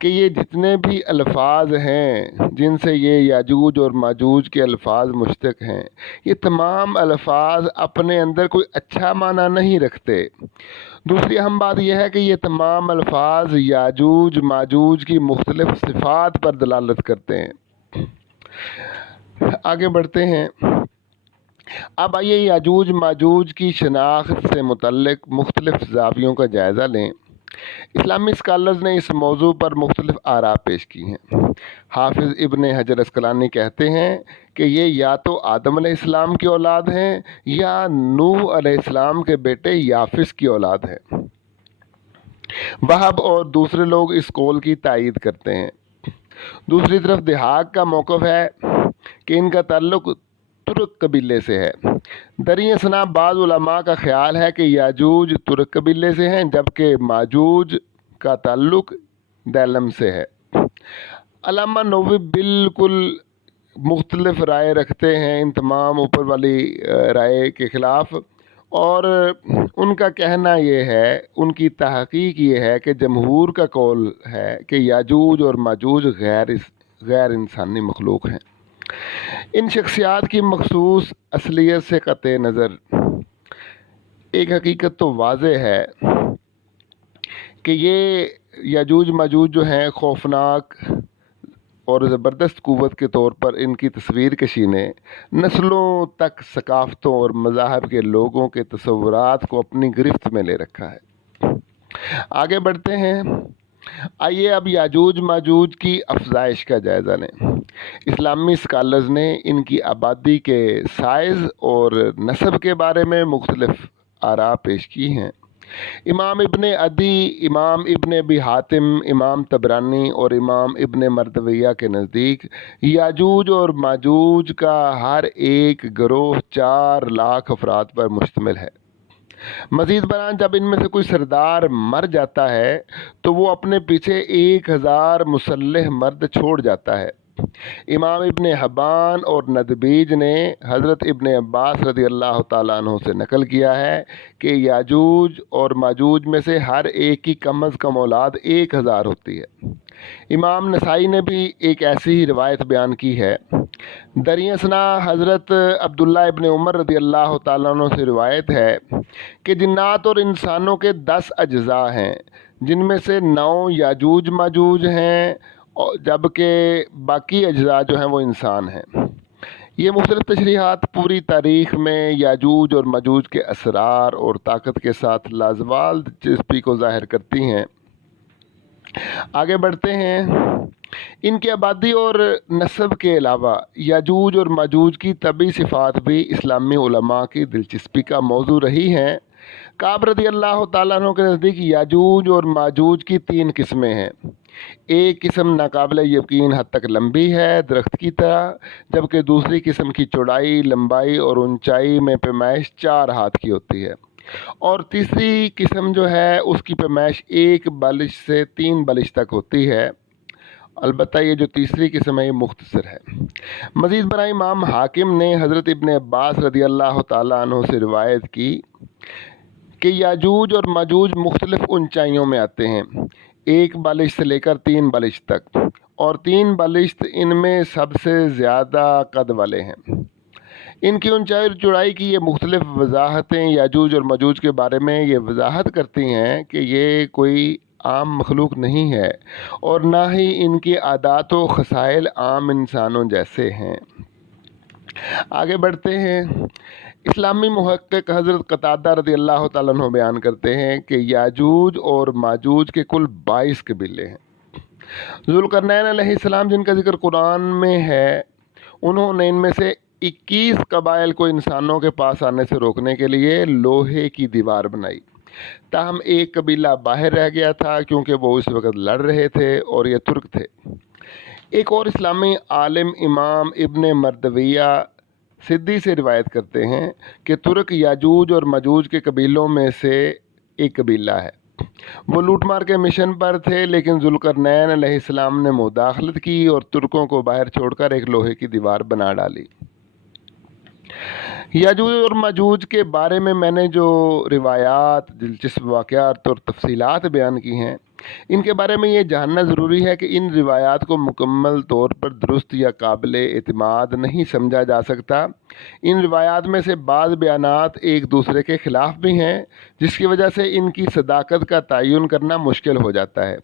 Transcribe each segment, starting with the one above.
کہ یہ جتنے بھی الفاظ ہیں جن سے یہ یاجوج اور ماجوج کے الفاظ مشتق ہیں، یہ تمام الفاظ اپنے اندر کوئی اچھا معنی نہیں رکھتے۔ دوسری اہم بات یہ ہے کہ یہ تمام الفاظ یاجوج ماجوج کی مختلف صفات پر دلالت کرتے ہیں۔ آگے بڑھتے ہیں۔ اب آئیے یاجوج ماجوج کی شناخت سے متعلق مختلف زاویوں کا جائزہ لیں۔ اسلامی اسکالرز نے اس موضوع پر مختلف آراء پیش کی ہیں۔ حافظ ابن حجر اسقلانی کہتے ہیں کہ یہ یا تو آدم علیہ السلام کی اولاد ہیں یا نوح علیہ السلام کے بیٹے یافس کی اولاد ہیں۔ وہب اور دوسرے لوگ اس قول کی تائید کرتے ہیں۔ دوسری طرف دہاق کا موقف ہے کہ ان کا تعلق ترک قبیلے سے ہے۔ دریں اثنا بعض علماء کا خیال ہے کہ یاجوج ترک قبیلے سے ہیں جبکہ ماجوج کا تعلق دیلم سے ہے۔ علامہ نووی بالکل مختلف رائے رکھتے ہیں ان تمام اوپر والی رائے کے خلاف، اور ان کا کہنا یہ ہے، ان کی تحقیق یہ ہے کہ جمہور کا قول ہے کہ یاجوج اور ماجوج غیر انسانی مخلوق ہیں۔ ان شخصیات کی مخصوص اصلیت سے قطع نظر ایک حقیقت تو واضح ہے کہ یہ یاجوج ماجوج جو ہیں خوفناک اور زبردست قوت کے طور پر ان کی تصویر کشی نے نسلوں تک ثقافتوں اور مذاہب کے لوگوں کے تصورات کو اپنی گرفت میں لے رکھا ہے۔ آگے بڑھتے ہیں۔ آئیے اب یاجوج ماجوج کی افزائش کا جائزہ لیں۔ اسلامی اسکالرز نے ان کی آبادی کے سائز اور نسب کے بارے میں مختلف آراء پیش کی ہیں۔ امام ابن عدی، امام ابن ابی حاتم، امام طبرانی اور امام ابن مردویہ کے نزدیک یاجوج اور ماجوج کا ہر ایک گروہ 4 لاکھ افراد پر مشتمل ہے۔ مزید برآں جب ان میں سے کوئی سردار مر جاتا ہے تو وہ اپنے پیچھے 1000 مسلح مرد چھوڑ جاتا ہے۔ امام ابن حبان اور ندبیج نے حضرت ابن عباس رضی اللہ تعالیٰ عنہ سے نقل کیا ہے کہ یاجوج اور ماجوج میں سے ہر ایک کی کم از کم اولاد 1000 ہوتی ہے۔ امام نسائی نے بھی ایک ایسی ہی روایت بیان کی ہے۔ دریں اثنا حضرت عبداللہ ابن عمر رضی اللہ تعالیٰ عنہ سے روایت ہے کہ جنات اور انسانوں کے 10 اجزاء ہیں، جن میں سے 9 یاجوج ماجوج ہیں جبکہ باقی اجزاء جو ہیں وہ انسان ہیں۔ یہ مختلف تشریحات پوری تاریخ میں یاجوج اور ماجوج کے اسرار اور طاقت کے ساتھ لازوال دلچسپی کو ظاہر کرتی ہیں۔ آگے بڑھتے ہیں۔ ان کی آبادی اور نسب کے علاوہ یاجوج اور ماجوج کی طبعی صفات بھی اسلامی علماء کی دلچسپی کا موضوع رہی ہیں۔ کعب رضی اللہ تعالیٰ عنہ کے نزدیک یاجوج اور ماجوج کی 3 قسمیں ہیں۔ ایک قسم ناقابل یقین حد تک لمبی ہے، درخت کی طرح، جبکہ دوسری قسم کی چوڑائی، لمبائی اور اونچائی میں پیمائش 4 ہاتھ کی ہوتی ہے، اور تیسری قسم جو ہے اس کی پیمائش 1 بلش سے 3 بلش تک ہوتی ہے۔ البتہ یہ جو تیسری قسم ہے یہ مختصر ہے۔ مزید برآں امام حاکم نے حضرت ابن عباس رضی اللہ تعالیٰ عنہ سے روایت کی کہ یاجوج اور ماجوج مختلف اونچائیوں میں آتے ہیں، 1 بالشت سے لے کر 3 بالشت تک، اور 3 بالشت ان میں سب سے زیادہ قد والے ہیں۔ ان کی اونچائی اور چوڑائی کی یہ مختلف وضاحتیں یاجوج اور ماجوج کے بارے میں یہ وضاحت کرتی ہیں کہ یہ کوئی عام مخلوق نہیں ہے، اور نہ ہی ان کی عادات و خصائل عام انسانوں جیسے ہیں۔ آگے بڑھتے ہیں۔ اسلامی محقق حضرت قتادہ رضی اللہ تعالیٰ عنہ بیان کرتے ہیں کہ یاجوج اور ماجوج کے کل 22 قبیلے ہیں۔ ذوالقرنین علیہ السلام جن کا ذکر قرآن میں ہے، انہوں نے ان میں سے 21 قبائل کو انسانوں کے پاس آنے سے روکنے کے لیے لوہے کی دیوار بنائی، تاہم ایک قبیلہ باہر رہ گیا تھا کیونکہ وہ اس وقت لڑ رہے تھے اور یہ ترک تھے۔ ایک اور اسلامی عالم امام ابن مردویہ صدی سے روایت کرتے ہیں کہ ترک یاجوج اور ماجوج کے قبیلوں میں سے ایک قبیلہ ہے۔ وہ لوٹ مار کے مشن پر تھے، لیکن ذوالقرنین علیہ السلام نے مداخلت کی اور ترکوں کو باہر چھوڑ کر ایک لوہے کی دیوار بنا ڈالی۔ یاجوج اور ماجوج کے بارے میں نے جو روایات، دلچسپ واقعات اور تفصیلات بیان کی ہیں، ان کے بارے میں یہ جاننا ضروری ہے کہ ان روایات کو مکمل طور پر درست یا قابل اعتماد نہیں سمجھا جا سکتا۔ ان روایات میں سے بعض بیانات ایک دوسرے کے خلاف بھی ہیں، جس کی وجہ سے ان کی صداقت کا تعین کرنا مشکل ہو جاتا ہے۔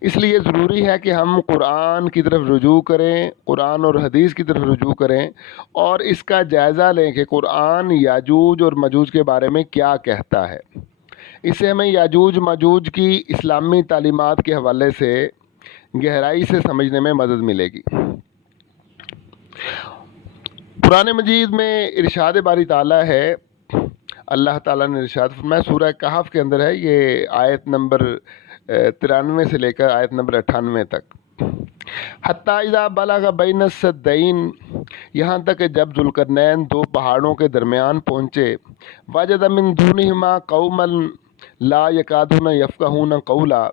اس لیے ضروری ہے کہ ہم قرآن کی طرف رجوع کریں، قرآن اور حدیث کی طرف رجوع کریں اور اس کا جائزہ لیں کہ قرآن یاجوج اور ماجوج کے بارے میں کیا کہتا ہے۔ اس سے ہمیں یاجوج ماجوج کی اسلامی تعلیمات کے حوالے سے گہرائی سے سمجھنے میں مدد ملے گی۔ قرآن مجید میں ارشاد باری تعالیٰ ہے، اللہ تعالیٰ نے ارشاد فرمایا، سورہ کہف کے اندر ہے، یہ آیت نمبر 93 سے لے کر آیت نمبر 98 تک۔ حتیٰ اذا بلغ بین السدین، یہاں تک کہ جب ذوالقرنین دو پہاڑوں کے درمیان پہنچے، وجد من دونہما قوما لا یکادون یفقہون قولا،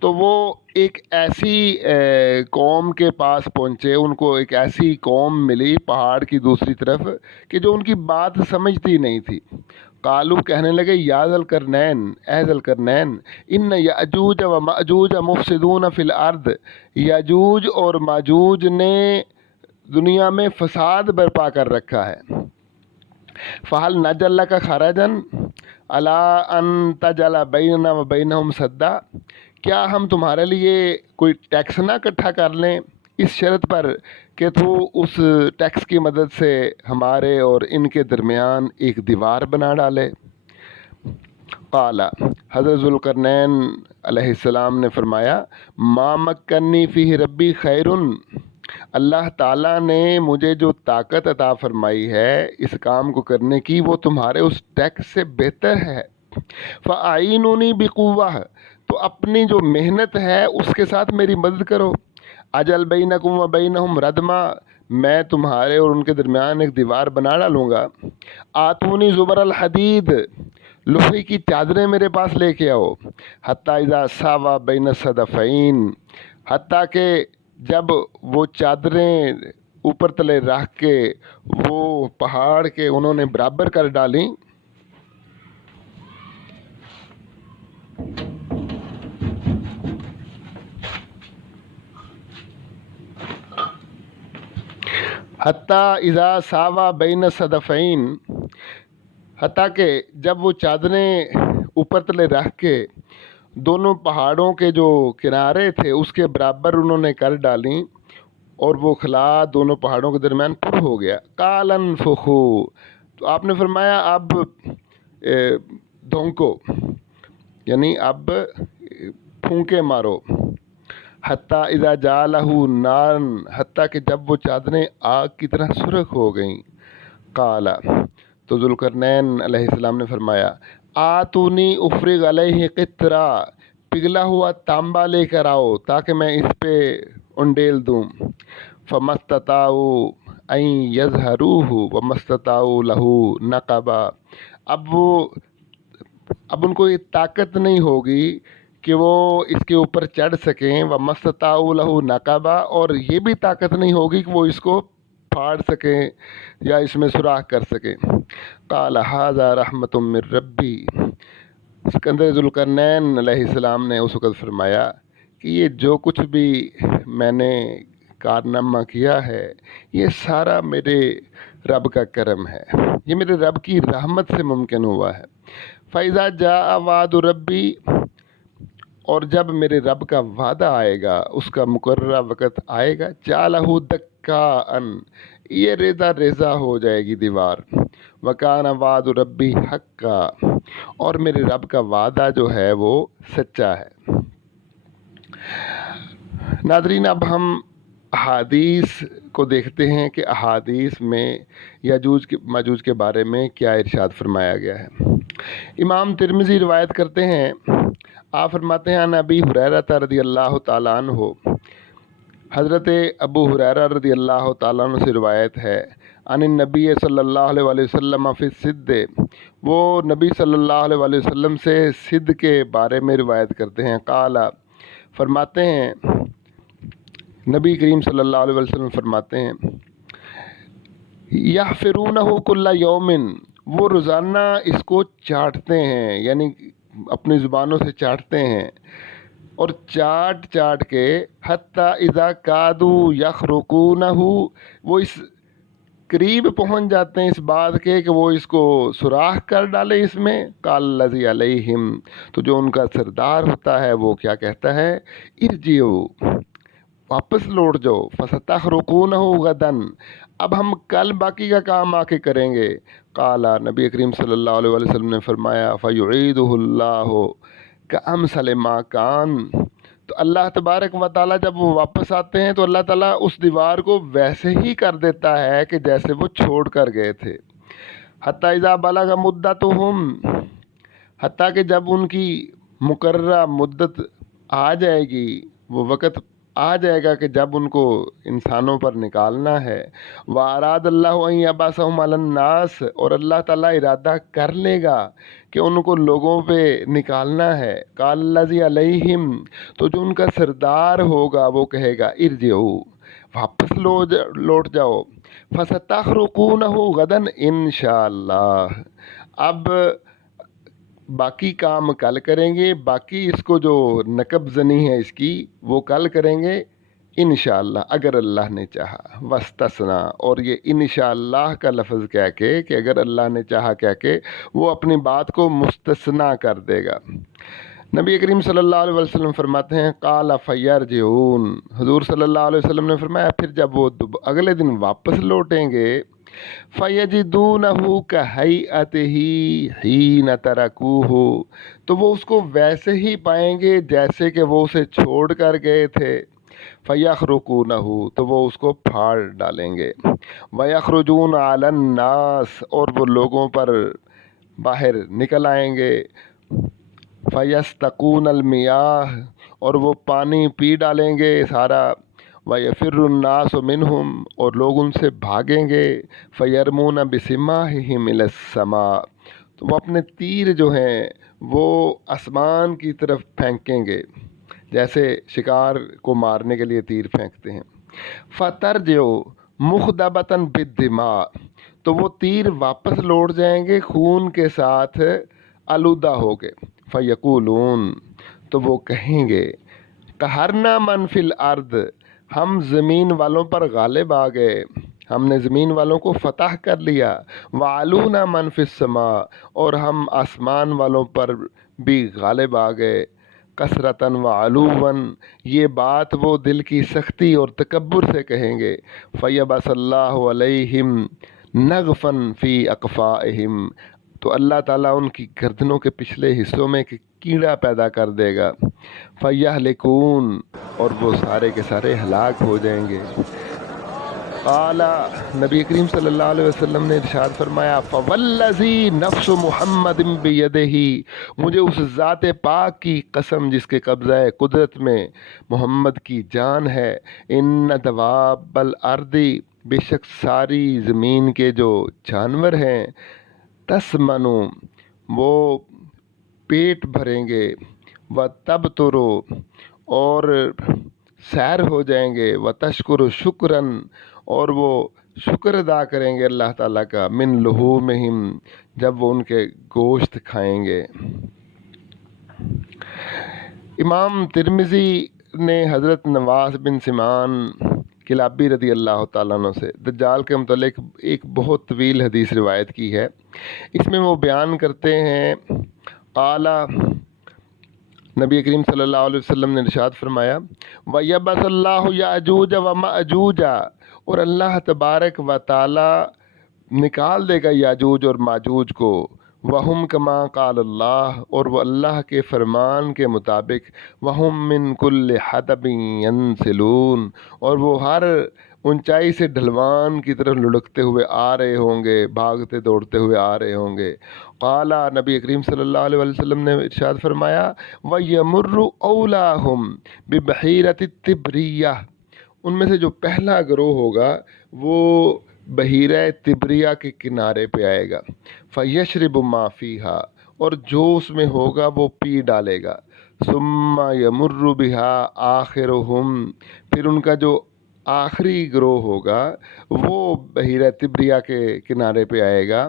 تو وہ ایک ایسی قوم کے پاس پہنچے، ان کو ایک ایسی قوم ملی پہاڑ کی دوسری طرف کہ جو ان کی بات سمجھتی نہیں تھی۔ قالو، کہنے لگے، یا ذوالقرنین، اے ذوالقرنین، ان یاجوج و ماجوج مفسدون فی الارض، یاجوج اور ماجوج نے دنیا میں فساد برپا کر رکھا ہے۔ فہل نجعل لک خرجا علی ان تجعل بیننا و بینہم سدا، کیا ہم تمہارے لیے کوئی ٹیکس نہ اکٹھا کر لیں اس شرط پر کہ تو اس ٹیکس کی مدد سے ہمارے اور ان کے درمیان ایک دیوار بنا ڈالے۔ قال، حضرت ذوالقرنین علیہ السلام نے فرمایا، ما مکنی فیہ ربی خیر، اللہ تعالیٰ نے مجھے جو طاقت عطا فرمائی ہے اس کام کو کرنے کی، وہ تمہارے اس ٹیکس سے بہتر ہے۔ فاعینونی بقوہ، تو اپنی جو محنت ہے اس کے ساتھ میری مدد کرو۔ اجل بینکم و بینہم ردما، میں تمہارے اور ان کے درمیان ایک دیوار بنا ڈالوں گا۔ آتونی زبر الحدید، لوہے کی چادریں میرے پاس لے کے آؤ۔ حتیٰ اذا ساوا بین الصدفین، حتیٰ کہ جب وہ چادریں اوپر تلے رکھ کے وہ پہاڑ کے انہوں نے برابر کر ڈالیں۔ حتیٰ اذا ساوا بین الصدفین، حتیٰ کہ جب وہ چادریں اوپر تلے رکھ کے دونوں پہاڑوں کے جو کنارے تھے اس کے برابر انہوں نے کر ڈالیں اور وہ خلا دونوں پہاڑوں کے درمیان پر ہو گیا۔ قال انفخوا، تو آپ نے فرمایا اب دھونکو، یعنی اب پھونکے مارو۔ حتیٰ اذا جعلہ نارا، حتیٰ کہ جب وہ چادریں آگ کی طرح سرخ ہو گئیں۔ قال، تو ذوالقرنین علیہ السلام نے فرمایا، آتونی افرغ علیہ قطرا، پگھلا ہوا تانبا لے کر آؤ تاکہ میں اس پہ انڈیل دوں۔ فما استطاعوا ان یظہروہ وما استطاعوا لہ نقبا، اب ان کو یہ طاقت نہیں ہوگی کہ وہ اس کے اوپر چڑھ سکیں، وما استطاعوا لہ نقبا، اور یہ بھی طاقت نہیں ہوگی کہ وہ اس کو پھاڑ سکیں یا اس میں سوراخ کر سکیں۔ قال ھذا رحمۃ من ربی، سکندر ذوالقرنین علیہ السلام نے اس وقت فرمایا کہ یہ جو کچھ بھی میں نے کارنامہ کیا ہے یہ سارا میرے رب کا کرم ہے، یہ میرے رب کی رحمت سے ممکن ہوا ہے۔ فَإِذَا جَاءَ وَعْدُ رَبِّي، اور جب میرے رب کا وعدہ آئے گا، اس کا مقررہ وقت آئے گا، جَعَلَهُ دَكَّاءً، یہ ریزہ ریزہ ہو جائے گی دیوار۔ وَكَانَ وَعْدُ رَبِّي حَقًّا، اور میرے رب کا وعدہ جو ہے وہ سچا ہے۔ ناظرین، اب ہم احادیث کو دیکھتے ہیں کہ احادیث میں یاجوج ماجوج کے بارے میں کیا ارشاد فرمایا گیا ہے۔ امام ترمذی روایت کرتے ہیں، آپ فرماتے ہیں، ان ابی ہریرہ رضی اللہ تعالیٰ عنہ، حضرت ابو ہریرہ رضی اللہ تعالیٰ عنہ سے روایت ہے، عن النبی صلی اللہ علیہ وآلہ وسلم فی الصد، وہ نبی صلی اللہ علیہ وآلہ وسلم سے صد کے بارے میں روایت کرتے ہیں۔ قال، فرماتے ہیں، نبی کریم صلی اللہ علیہ وسلم فرماتے ہیں، یحفرونہ کل یوم، وہ روزانہ اس کو چاٹتے ہیں، یعنی اپنی زبانوں سے چاٹتے ہیں، اور چاٹ چاٹ کے حتیٰ اذا کادو یخرقونہ، وہ اس قریب پہنچ جاتے ہیں اس بات کے کہ وہ اس کو سوراخ کر ڈالے اس میں، قال الذی علیہم، تو جو ان کا سردار ہوتا ہے وہ کیا کہتا ہے، ارجعوا، واپس لوٹ جاؤ، فستخرقونہ غدا، اب ہم کل باقی کا کام آ کے کریں گے۔ قال، نبی کریم صلی اللہ علیہ وسلم نے فرمایا، فیعیدہ اللہ کامثل ما کان، تو اللہ تبارک و تعالیٰ جب وہ واپس آتے ہیں تو اللہ تعالیٰ اس دیوار کو ویسے ہی کر دیتا ہے کہ جیسے وہ چھوڑ کر گئے تھے۔ حتیٰ اذا بلغ مدتہم، حتیٰ کہ جب ان کی مقررہ مدت آ جائے گی، وہ وقت آ جائے گا کہ جب ان کو انسانوں پر نکالنا ہے۔ وَأَرَادَ اللَّهُ أَن يَبْعَثَهُمْ عَلَى النَّاسِ، اور اللہ تعالیٰ ارادہ کر لے گا کہ ان کو لوگوں پہ نکالنا ہے۔ قَالَ الَّذِي عَلَيْهِمْ، تو جو ان کا سردار ہوگا وہ کہے گا، ارجعوا، واپس لوٹ جاؤ، فَسَتَخْرُقُونَهُ غَدًا انشاءاللہ، اب باقی کام کل کریں گے، باقی اس کو جو نقب زنی ہے اس کی وہ کل کریں گے انشاءاللہ، اگر اللہ نے چاہا۔ واستثنا، اور یہ انشاءاللہ کا لفظ کہہ کے کہ اگر اللہ نے چاہا کہہ کے وہ اپنی بات کو مستثنا کر دے گا۔ نبی کریم صلی اللہ علیہ وسلم فرماتے ہیں، قال فیرجعون، حضور صلی اللہ علیہ وسلم نے فرمایا پھر جب وہ اگلے دن واپس لوٹیں گے، فَيَجِدُونَهُ كَهَيْئَتِهِ حِينَ تَرَكُوهُ، تو وہ اس کو ویسے ہی پائیں گے جیسے کہ وہ اسے چھوڑ کر گئے تھے۔ فَيَخْرُقُونَهُ، تو وہ اس کو پھاڑ ڈالیں گے۔ وَيَخْرُجُونَ عَلَى النَّاسِ، اور وہ لوگوں پر باہر نکل آئیں گے۔ فَيَسْتَقُونَ الْمِيَاهَ، اور وہ پانی پی ڈالیں گے سارا۔ وَيَفِرُّ النَّاسُ مِنْهُمْ، اور لوگ ان سے بھاگیں گے۔ فَيَرْمُونَ بِسِمَاحِهِمْ إِلَى السَّمَاءِ، تو وہ اپنے تیر جو ہیں وہ آسمان کی طرف پھینکیں گے، جیسے شکار کو مارنے کے لیے تیر پھینکتے ہیں۔ فَتَرْجِعُ مُخْضَبَةً بِالدِّمَاءِ، تو وہ تیر واپس لوٹ جائیں گے خون کے ساتھ آلودہ ہو گئے۔ فَيَقُولُونَ، تو وہ کہیں گے، قَهَرْنَا مَنْ فِي الْأَرْضِ، ہم زمین والوں پر غالب آ گئے، ہم نے زمین والوں کو فتح کر لیا۔ وَعَلُونَا مَنْ فِي السَّمَاءِ، اور ہم آسمان والوں پر بھی غالب آ گئے۔ کثرتاً وعلواً، یہ بات وہ دل کی سختی اور تکبر سے کہیں گے۔ فَيَبْعَثَ اللَّهُ عَلَيْهِمْ نَغْفًا فِي أَقْفَائِهِمْ، تو اللہ تعالیٰ ان کی گردنوں کے پچھلے حصوں میں ایک کیڑا پیدا کر دے گا۔ فَيَهْلِكُونَ، اور وہ سارے کے سارے ہلاک ہو جائیں گے۔ قال، نبی کریم صلی اللہ علیہ وسلم نے ارشاد فرمایا، فوالذی نفس محمد بیدہ، مجھے اس ذات پاک کی قسم جس کے قبضہ قدرت میں محمد کی جان ہے، ان دواب الارض، بے شک ساری زمین کے جو جانور ہیں، تسمنو، وہ پیٹ بھریں گے، وتبترو، اور سیر ہو جائیں گے، وتشکر شکراً، اور وہ شکر ادا کریں گے اللہ تعالیٰ کا، من لحومہم، جب وہ ان کے گوشت کھائیں گے۔ امام ترمذی نے حضرت نواس بن سمان کلابی رضی اللہ تعالیٰ عنہ سے دجال کے متعلق ایک بہت طویل حدیث روایت کی ہے۔ اس میں وہ بیان کرتے ہیں، قال، نبی کریم صلی اللہ علیہ وسلم نے ارشاد فرمایا، وَيَبْعَثُ اللَّهُ يَأْجُوجَ وَمَأْجُوجَ، اور اللہ تبارک و تعالی نکال دے گا یاجوج اور ماجوج کو، وَهُمْ كَمَا قَالَ اللَّهُ، اور وہ اللہ کے فرمان کے مطابق، وَهُمْ مِنْ كُلِّ حَدَبٍ يَنْسِلُونَ، اور وہ ہر اونچائی سے ڈھلوان کی طرف لڑکتے ہوئے آ رہے ہوں گے، بھاگتے دوڑتے ہوئے آ رہے ہوں گے۔ قال، نبی کریم صلی اللہ علیہ وسلم نے ارشاد فرمایا، وَيَمُرُّ أَوْلَاهُمْ بِبَحِيرَةِ التِّبْرِيَّةِ، ان میں سے جو پہلا گروہ ہوگا وہ بحیرہ تبریہ کے کنارے پہ آئے گا۔ فَيَشْرِبُ مَا فِيهَا، اور جو اس میں ہوگا وہ پی ڈالے گا۔ ثُمَّ يَمُرُّ بِهَا آخِرُهُمْ، پھر ان کا جو آخری گروہ ہوگا وہ بحیرہ تبریہ کے کنارے پہ آئے گا۔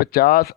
50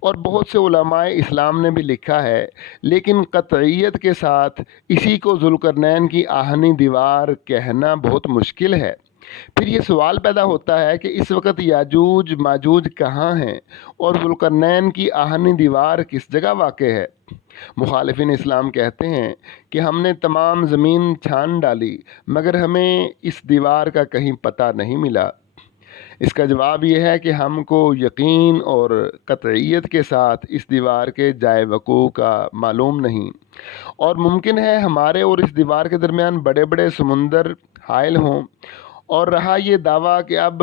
اور بہت سے علماء اسلام نے بھی لکھا ہے، لیکن قطعیت کے ساتھ اسی کو ذوالقرنین کی آہنی دیوار کہنا بہت مشکل ہے۔ پھر یہ سوال پیدا ہوتا ہے کہ اس وقت یاجوج ماجوج کہاں ہیں اور ذوالقرنین کی آہنی دیوار کس جگہ واقع ہے؟ مخالفین اسلام کہتے ہیں کہ ہم نے تمام زمین چھان ڈالی مگر ہمیں اس دیوار کا کہیں پتہ نہیں ملا۔ اس کا جواب یہ ہے کہ ہم کو یقین اور قطعیت کے ساتھ اس دیوار کے جائے وقوع کا معلوم نہیں، اور ممکن ہے ہمارے اور اس دیوار کے درمیان بڑے بڑے سمندر حائل ہوں۔ اور رہا یہ دعویٰ کہ اب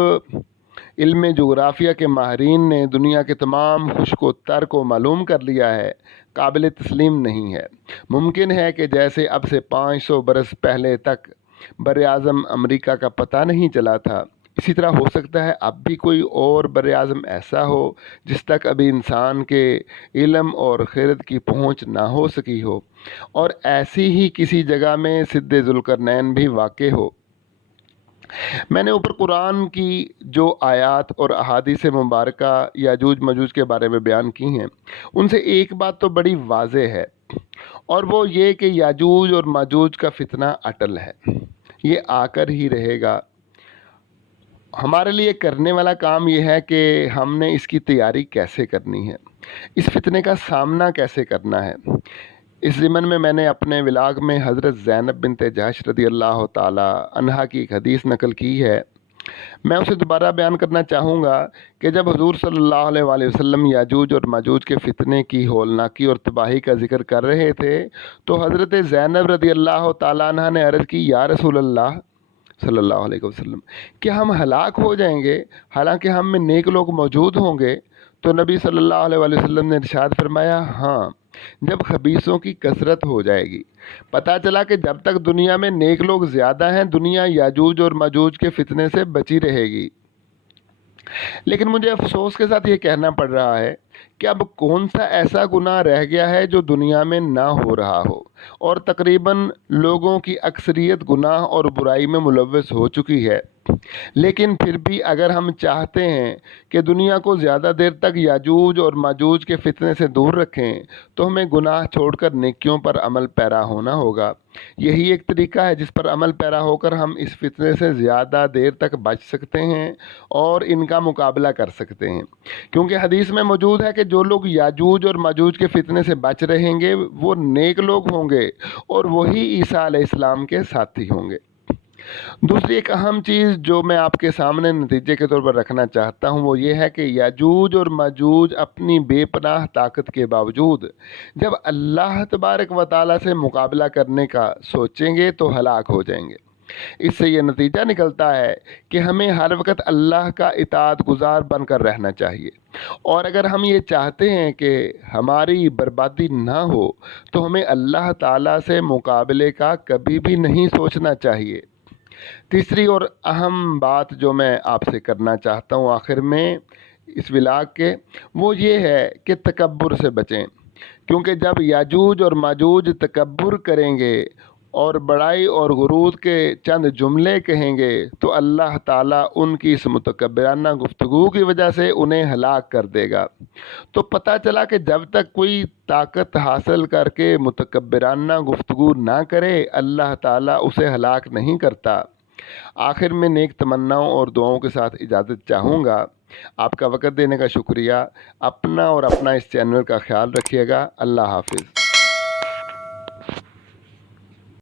علم جغرافیہ کے ماہرین نے دنیا کے تمام خشک و تر کو معلوم کر لیا ہے، قابل تسلیم نہیں ہے۔ ممکن ہے کہ جیسے اب سے 500 برس پہلے تک بر اعظم امریکہ کا پتہ نہیں چلا تھا، اسی طرح ہو سکتا ہے اب بھی کوئی اور بر اعظم ایسا ہو جس تک ابھی انسان کے علم اور خرد کی پہنچ نہ ہو سکی ہو، اور ایسی ہی کسی جگہ میں سد ذوالقرنین بھی واقع ہو۔ میں نے اوپر قرآن کی جو آیات اور احادیث مبارکہ یاجوج ماجوج کے بارے میں بیان کی ہیں، ان سے ایک بات تو بڑی واضح ہے، اور وہ یہ کہ یاجوج اور ماجوج کا فتنہ اٹل ہے، یہ آ کر ہی رہے گا۔ ہمارے لیے کرنے والا کام یہ ہے کہ ہم نے اس کی تیاری کیسے کرنی ہے، اس فتنے کا سامنا کیسے کرنا ہے۔ اس ضمن میں نے اپنے ولاگ میں حضرت زینب بنت جحش رضی اللہ تعالی عنہا کی ایک حدیث نقل کی ہے۔ میں اسے دوبارہ بیان کرنا چاہوں گا کہ جب حضور صلی اللہ علیہ وآلہ وسلم یاجوج اور ماجوج کے فتنے کی ہولناکی اور تباہی کا ذکر کر رہے تھے تو حضرت زینب رضی اللہ تعالی عنہا نے عرض کی، یا رسول اللہ صلی اللہ علیہ وسلم، کیا ہم ہلاک ہو جائیں گے حالانکہ ہم میں نیک لوگ موجود ہوں گے؟ تو نبی صلی اللہ علیہ وآلہ وسلم نے ارشاد فرمایا، ہاں، جب خبیثوں کی کثرت ہو جائے گی۔ پتہ چلا کہ جب تک دنیا میں نیک لوگ زیادہ ہیں، دنیا یاجوج اور ماجوج کے فتنے سے بچی رہے گی۔ لیکن مجھے افسوس کے ساتھ یہ کہنا پڑ رہا ہے کہ اب کون سا ایسا گناہ رہ گیا ہے جو دنیا میں نہ ہو رہا ہو، اور تقریباً لوگوں کی اکثریت گناہ اور برائی میں ملوث ہو چکی ہے۔ لیکن پھر بھی اگر ہم چاہتے ہیں کہ دنیا کو زیادہ دیر تک یاجوج اور ماجوج کے فتنے سے دور رکھیں تو ہمیں گناہ چھوڑ کر نیکیوں پر عمل پیرا ہونا ہوگا۔ یہی ایک طریقہ ہے جس پر عمل پیرا ہو کر ہم اس فتنے سے زیادہ دیر تک بچ سکتے ہیں اور ان کا مقابلہ کر سکتے ہیں، کیونکہ حدیث میں موجود ہے کہ جو لوگ یاجوج اور ماجوج کے فتنے سے بچ رہیں گے وہ نیک لوگ ہوں گے اور وہی عیسیٰ علیہ السلام کے ساتھی ہوں گے۔ دوسری ایک اہم چیز جو میں آپ کے سامنے نتیجے کے طور پر رکھنا چاہتا ہوں وہ یہ ہے کہ یاجوج اور ماجوج اپنی بے پناہ طاقت کے باوجود جب اللہ تبارک و تعالیٰ سے مقابلہ کرنے کا سوچیں گے تو ہلاک ہو جائیں گے۔ اس سے یہ نتیجہ نکلتا ہے کہ ہمیں ہر وقت اللہ کا اطاعت گزار بن کر رہنا چاہیے، اور اگر ہم یہ چاہتے ہیں کہ ہماری بربادی نہ ہو تو ہمیں اللہ تعالیٰ سے مقابلے کا کبھی بھی نہیں سوچنا چاہیے۔ تیسری اور اہم بات جو میں آپ سے کرنا چاہتا ہوں آخر میں اس ولاگ کے، وہ یہ ہے کہ تکبر سے بچیں، کیونکہ جب یاجوج اور ماجوج تکبر کریں گے اور بڑائی اور غرور کے چند جملے کہیں گے تو اللہ تعالیٰ ان کی اس متکبرانہ گفتگو کی وجہ سے انہیں ہلاک کر دے گا۔ تو پتہ چلا کہ جب تک کوئی طاقت حاصل کر کے متکبرانہ گفتگو نہ کرے، اللہ تعالیٰ اسے ہلاک نہیں کرتا۔ آخر میں نیک تمناؤں اور دعاؤں کے ساتھ اجازت چاہوں گا۔ آپ کا وقت دینے کا شکریہ۔ اپنا اور اپنا اس چینل کا خیال رکھیے گا۔ اللہ حافظ۔